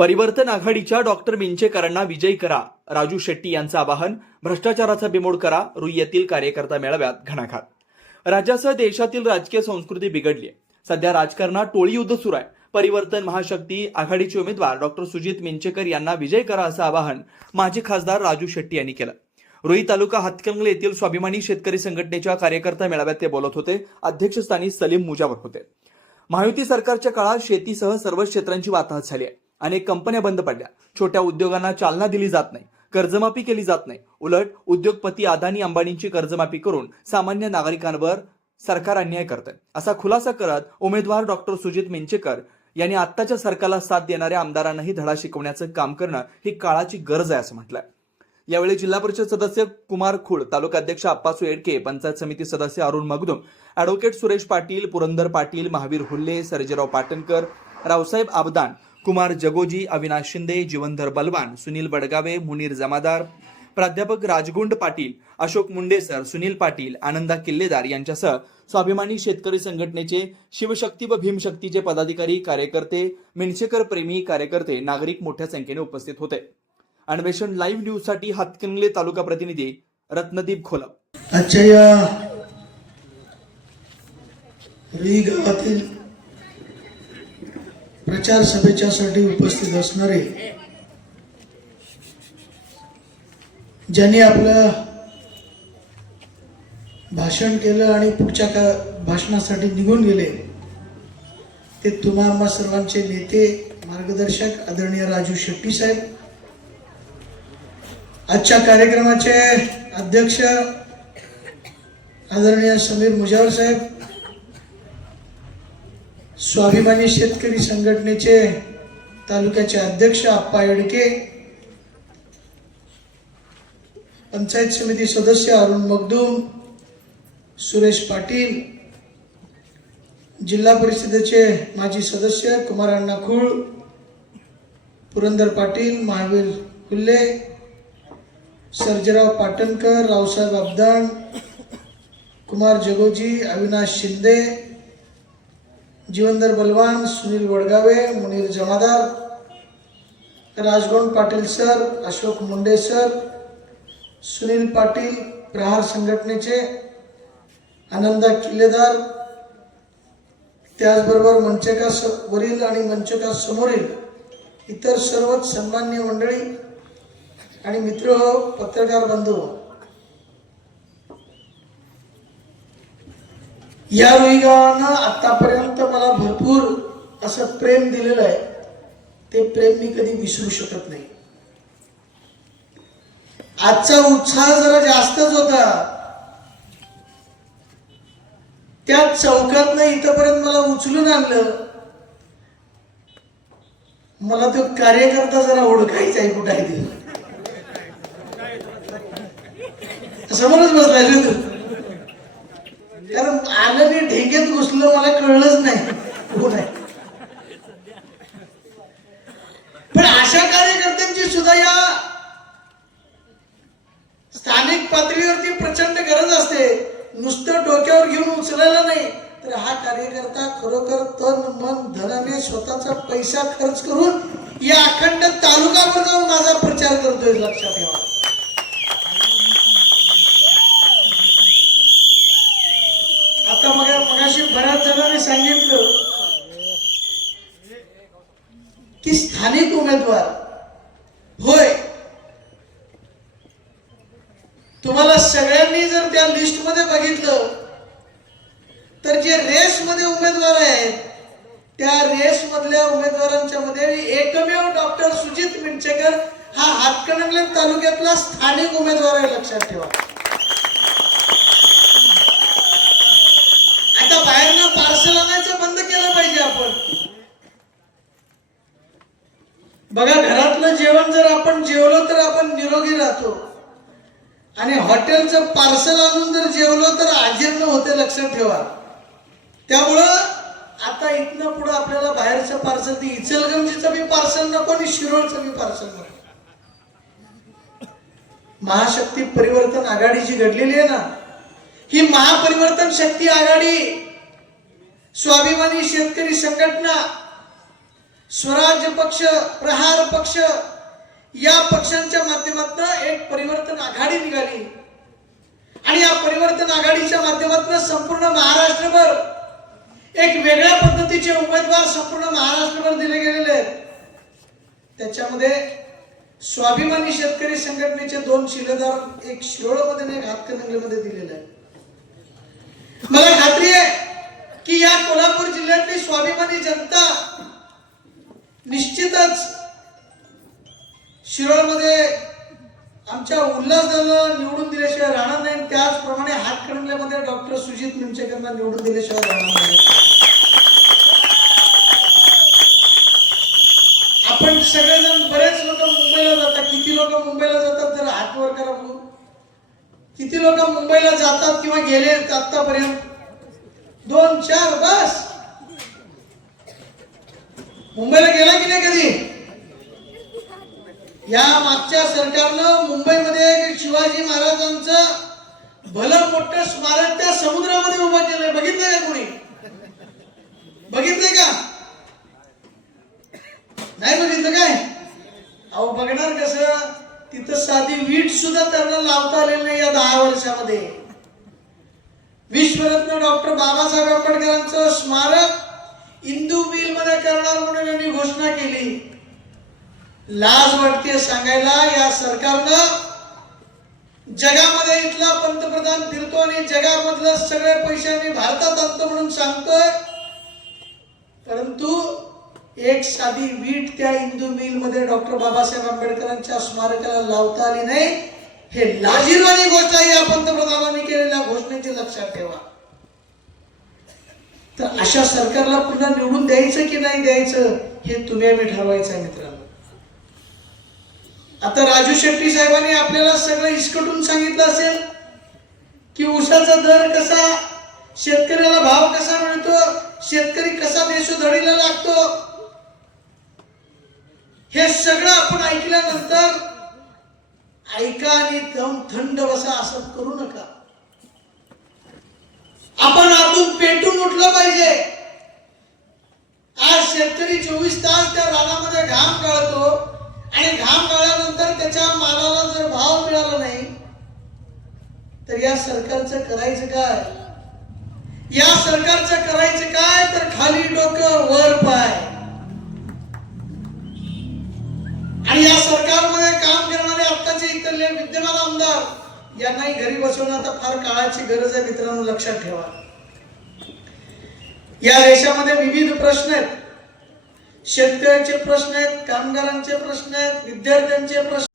परिवर्तन आघाडीच्या डॉक्टर मिंचेकरांना विजयी करा. राजू शेट्टी यांचं आवाहन भ्रष्टाचाराचा बिमोड करा रुई येथील कार्यकर्ता मेळाव्यात घणाघात. राज्यासह देशातील राजकीय संस्कृती बिघडली आहे. सध्या राजकारणात टोळी युद्ध सुरू आहे. परिवर्तन महाशक्ती आघाडीचे उमेदवार डॉक्टर सुजित मिंचेकर यांना विजय करा असं आवाहन माजी खासदार राजू शेट्टी यांनी केलं. रोही तालुका हातकंगले येथील स्वाभिमानी शेतकरी संघटनेच्या कार्यकर्ता मेळाव्यात ते बोलत होते. अध्यक्षस्थानी सलीम मुजावर होते. महायुती सरकारच्या काळात शेतीसह सर्व क्षेत्रांची वाताहत झाली आहे. अनेक कंपन्या बंद पडल्या. छोट्या उद्योगांना चालना दिली जात नाही. कर्जमाफी केली जात नाही. उलट उद्योगपती अदानी अंबानींची कर्जमाफी करून सामान्य नागरिकांवर सरकार अन्याय करतंय. असा खुलासा करत उमेदवार डॉक्टर सुजित मिंचेकर यांनी आत्ताच्या सरकारला साथ देणाऱ्या आमदारांनाही धडा शिकवण्याचं काम करणं ही काळाची गरज आहे असं म्हटलंय. यावेळी जिल्हा परिषद सदस्य कुमार खुड तालुका अध्यक्ष अप्पासू एडके पंचायत समिती सदस्य अरुण मगदुम ॲडव्होकेट सुरेश पाटील पुरंदर पाटील महावीर हुल्ले सर्जेराव पाटणकर रावसाहेब आबदान कुमार जगोजी अविनाश शिंदे जीवनधर बलवान सुनील बडगावे मुनीर जमादार प्राध्यापक राजगुंड पाटील अशोक मुंडेसर सुनील पाटील आनंदा किल्लेदार यांच्यासह स्वाभिमानी शेतकरी संघटनेचे शिवशक्ती व भीमशक्तीचे पदाधिकारी कार्यकर्ते मिनशेकर प्रेमी कार्यकर्ते नागरिक मोठ्या संख्येने उपस्थित होते. अन्वेषण लाईव्ह न्यूजसाठी हातकणंगले तालुका प्रतिनिधी रत्नदीप खोलप. आजच्या या गावातील प्रचार सभेच्यासाठी उपस्थित असणारे ज्यांनी आपलं भाषण केलं आणि पुढच्या का भाषणासाठी निघून गेले ते तुम्हा सर्वांचे नेते मार्गदर्शक आदरणीय राजू शेट्टी साहेब आजच्या कार्यक्रमाचे अध्यक्ष आदरणीय समीर मुजावर साहेब स्वाभिमानी शेतकरी संघटनेचे तालुक्याचे अध्यक्ष आप्पा येडके पंचायत समिती सदस्य अरुण मगदूम सुरेश पाटील जिल्हा परिषदेचे माजी सदस्य कुमार अण्णा खुळ पुरंदर पाटील महावीर हुल्ले सर्जराव पाटणकर रावसाहेब अबदाण कुमार जगोजी अविनाश शिंदे जीवनधर बलवान सुनील वडगावे मुनीर जमादार राजगोंड पाटील सर अशोक मुंडे सर सुनील पाटील प्रहार संघटनेचे आनंदा किल्लेदार त्याचबरोबर मंचका स वरील आणि मंचका समोरील इतर सर्वच सन्मान्य मंडळी आणि मित्र हो पत्रकार बंधू हो. या रुई आतापर्यंत मला भरपूर असं प्रेम दिलेलं आहे. ते प्रेम मी कधी विसरू शकत नाही. आजचा उत्साह जरा जास्तच होता. त्या चौकातनं इथपर्यंत मला उचलून आणलं. मला तो कार्यकर्ता जरा ओळखायचा आहे कुठे आहे ते. समोरच बसलाय तू. कारण मी ढेक्यात घुसलं मला कळलंच नाही. कोण आहे? पण अशा कार्यकर्त्यांची सुद्धा या स्थानिक पातळीवरती प्रचंड गरज असते. नुसतं डोक्यावर घेऊन उचलायला नाही तर हा कार्यकर्ता खरोखर तन मन धनाने स्वतःचा पैसा खर्च करून या अखंड तालुकावर जाऊन माझा प्रचार करतोय लक्षात ठेवा. सांगितलं की स्थानिक उमेदवार होय. तुम्हाला सगळ्यांनी जर त्या लिस्टमध्ये बघितलं तर जे रेस मध्ये उमेदवार आहेत त्या रेस मधल्या उमेदवारांच्या मध्ये एकमेव डॉक्टर सुजित मिंचेकर हा हातकणंगले तालुक्यातला स्थानिक उमेदवार आहे लक्षात ठेवा आता बाहेरनं पार्सल आणायचं बंद केलं पाहिजे आपण. बघा घरातलं जेवण जर आपण जेवलो तर आपण निरोगी राहतो. आणि हॉटेलचं पार्सल आणून जर जेवलो तर आजीर्ण होते लक्षात ठेवा. त्यामुळं आता इथनं पुढं आपल्याला बाहेरचं पार्सल ते इचलगंजीचं बी पार्सल नको आणि शिरोळचं बी पार्सल नको. महाशक्ती परिवर्तन आघाडी जी घडलेली आहे ना. ही महापरिवर्तन शक्ती आघाडी स्वाभिमानी शेतकरी संघटना स्वराज्य पक्ष प्रहार पक्ष या पक्षांच्या माध्यमातून एक परिवर्तन आघाडी निघाली. आणि या परिवर्तन आघाडीच्या माध्यमातून संपूर्ण महाराष्ट्रभर एक वेगळ्या पद्धतीचे उमेदवार संपूर्ण महाराष्ट्रभर दिले गेलेले आहेत. त्याच्यामध्ये स्वाभिमानी शेतकरी संघटनेचे दोन शिलेदार एक शिरोळमध्ये आणि एक हातकणंगलेमध्ये दिलेले आहे मला खात्री आहे की या कोल्हापूर जिल्ह्यातली स्वाभिमानी जनता निश्चितच शिरोळमध्ये आमच्या उल्हासदाला निवडून दिल्याशिवाय राहणार नाही. त्याचप्रमाणे हातकणंगल्यामध्ये डॉक्टर सुजित निमचेकरांना निवडून दिल्याशिवाय राहणार नाही. आपण सगळेजण बरेच लोक मुंबईला जातात. किती लोक मुंबईला जातात जर हातवर करा किती लोक मुंबईला जातात किंवा गेले आतापर्यंत दोन चार बस. मुंबईला गेला की नाही कधी? या मागच्या सरकारनं मुंबईमध्ये शिवाजी महाराजांचं भलं मोठं स्मारक त्या समुद्रामध्ये उभं केलंय. बघितलंय का कोणी? बघितलंय का? नाही बघितलं काय? अहो बघणार कसं? तिथं साधी वीट सुद्धा त्यांना लावता आलेली नाही या दहा वर्षामध्ये. विश्वरत्न डॉक्टर बाबासाहेब आंबेडकरांचं स्मारक इंदू बिलमध्ये करणार म्हणून यांनी घोषणा केली. लाज वाटते सांगायला या सरकारनं जगामध्ये इथला पंतप्रधान फिरतो आणि जगामधलं सगळे पैसे आम्ही भारतात आणतो म्हणून सांगतोय. परंतु एक साधी वीट त्या इंदू मिलमध्ये डॉक्टर बाबासाहेब आंबेडकरांच्या स्मारकाला लावता आली नाही. हे लाजीरवाणी गोष्ट आहे या पंतप्रधानांनी केलेल्या घोषणेचे लक्षात ठेवा. तर अशा सरकारला पुन्हा निवडून द्यायचं की नाही द्यायचं हे तुम्ही आम्ही ठरवायचं आहे मित्रांनो. आता राजू शेट्टी साहेबांनी आपल्याला सगळं इसकटून सांगितलं असेल की उसाचा दर कसा शेतकऱ्याला भाव कसा मिळतो शेतकरी कसा देशोधडीला लागतो हे सगळं आपण ऐकल्यानंतर ऐका आणि दम थंड बसा असं करू नका. आपण आतून पेटून उठलं पाहिजे. आज शेतकरी चोवीस तास त्या रानामध्ये घाम गाळतो आणि घाम गाळल्यानंतर त्याच्या मालाला जर भाव मिळाला नाही तर या सरकारचं करायचं काय? या सरकारचं करायचं काय? तर खाली डोकं वर पाय. यांनाही घरी बसवणं आता फार काळाची गरज आहे मित्रांनो लक्षात ठेवा. या देशामध्ये विविध प्रश्न आहेत. शेतकऱ्यांचे प्रश्न आहेत कामगारांचे प्रश्न आहेत विद्यार्थ्यांचे प्रश्न